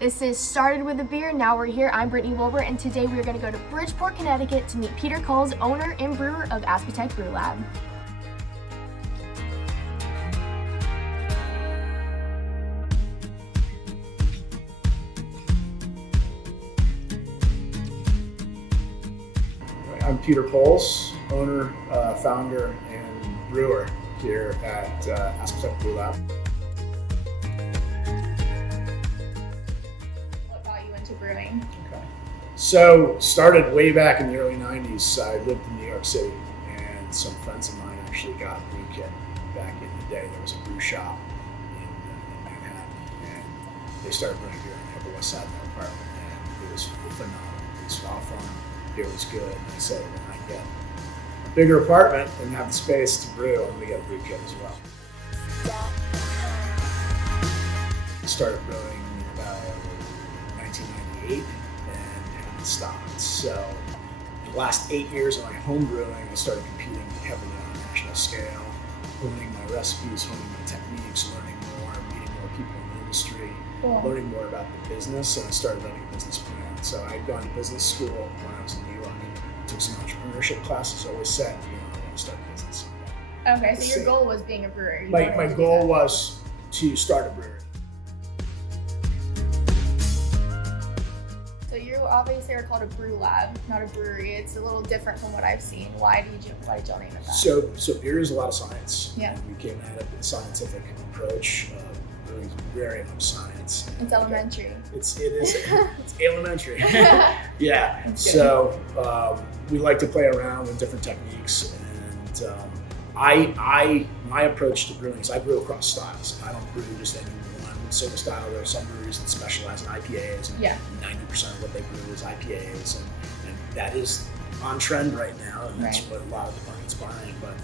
This is Started with a Beer, Now We're Here. I'm Brittany Wilbur, and today we're going to go to Bridgeport, Connecticut to meet Peter Coles, owner and brewer of Aspetuck Brew Lab. I'm Peter Coles, owner, founder, and brewer here at Aspetuck Brew Lab. What got you into brewing? Okay. So, started way back in the early 90s. I lived in New York City, and some friends of mine actually got a brew kit back in the day. There was a brew shop in Manhattan, and they started brewing beer on the Upper West Side of my apartment, and it was phenomenal. It was all fun. Beer was good, and I said, when I get a bigger apartment and have the space to brew, I'm going to get a brew kit as well. I started brewing in about 1998 and haven't stopped. So the last 8 years of my home brewing, I started competing heavily on a national scale, honing my recipes, honing my techniques, learning more, meeting more people in the industry, learning more about the business, and I started writing a business plan. So I'd gone to business school when I was in New York, took some entrepreneurship classes, always said, I want to start a business. Okay, so your goal was being a brewer. My goal was to start a brewery. So you obviously are called a brew lab, not a brewery. It's a little different from what I've seen. Why did y'all name it that? So beer is a lot of science. Yeah. And we came at it with a scientific approach. Brewing is very much science. It's elementary. It's elementary. Yeah. So we like to play around with different techniques, and my approach to brewing is I brew across styles. I don't brew just any one single style. There are some breweries that specialize in IPAs, and 90% of what they brew is IPAs, and that is on trend right now, and that's what a lot of the market's buying. But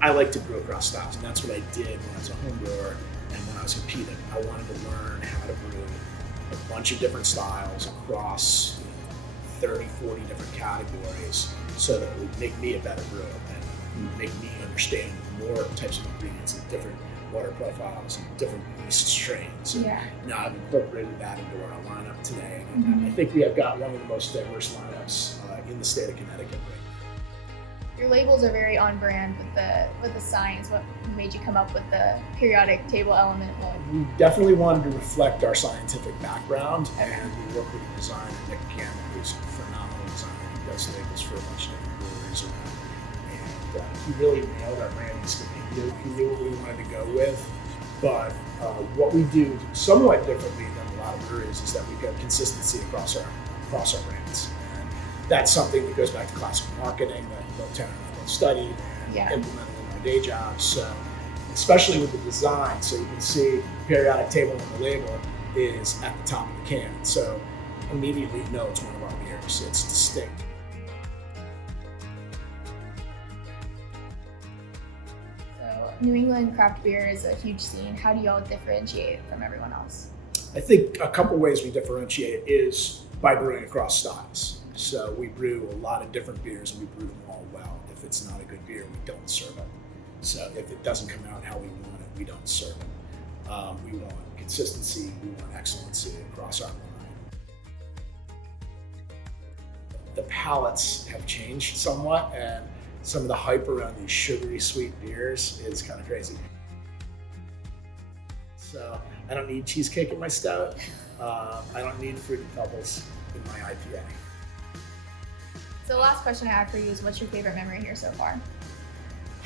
I like to brew across styles, and that's what I did when I was a home brewer. And when I was competing, I wanted to learn how to brew a bunch of different styles across 30, 40 different categories so that it would make me a better brewer and make me understand more types of ingredients and different water profiles and different yeast strains. And now I've incorporated that into our lineup today. And I think we have got one of the most diverse lineups in the state of Connecticut right now. Your labels are very on brand with the science. What made you come up with the periodic table element look? We definitely wanted to reflect our scientific background, and we worked with a designer, Nick Campbell, who's a phenomenal designer. He does labels for a bunch of different breweries around, and he really nailed our branding scheme. He knew what we wanted to go with, but what we do somewhat differently than a lot of breweries is that we've got consistency across our brands. That's something that goes back to classical marketing that both Tanner and I both studied and implemented in our day jobs. So, especially with the design, so you can see periodic table on the label is at the top of the can. So immediately you know it's one of our beers. It's distinct. So New England craft beer is a huge scene. How do y'all differentiate from everyone else? I think a couple ways we differentiate is by brewing across styles. So we brew a lot of different beers and we brew them all well. If it's not a good beer, we don't serve it. So if it doesn't come out how we want it, we don't serve it. We want consistency, we want excellency across our line. The palates have changed somewhat, and some of the hype around these sugary sweet beers is kind of crazy. So I don't need cheesecake in my stout. I don't need fruity pebbles in my IPA. So the last question I have for you is, what's your favorite memory here so far?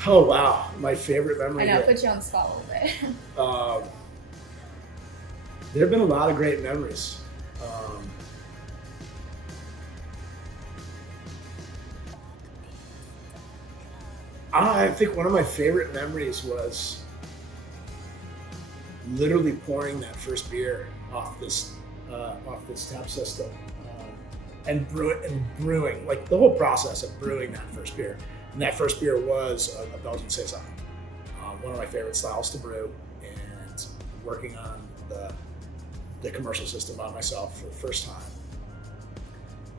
Oh wow, my favorite memory. I know, put you on the spot a little bit. There have been a lot of great memories. I think one of my favorite memories was literally pouring that first beer off this tap system. And brewing, like the whole process of brewing that first beer. And that first beer was a Belgian Saison, one of my favorite styles to brew, and working on the commercial system by myself for the first time.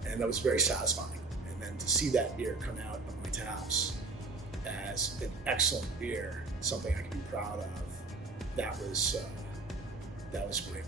And that was very satisfying. And then to see that beer come out of my taps as an excellent beer, something I can be proud of, that was a great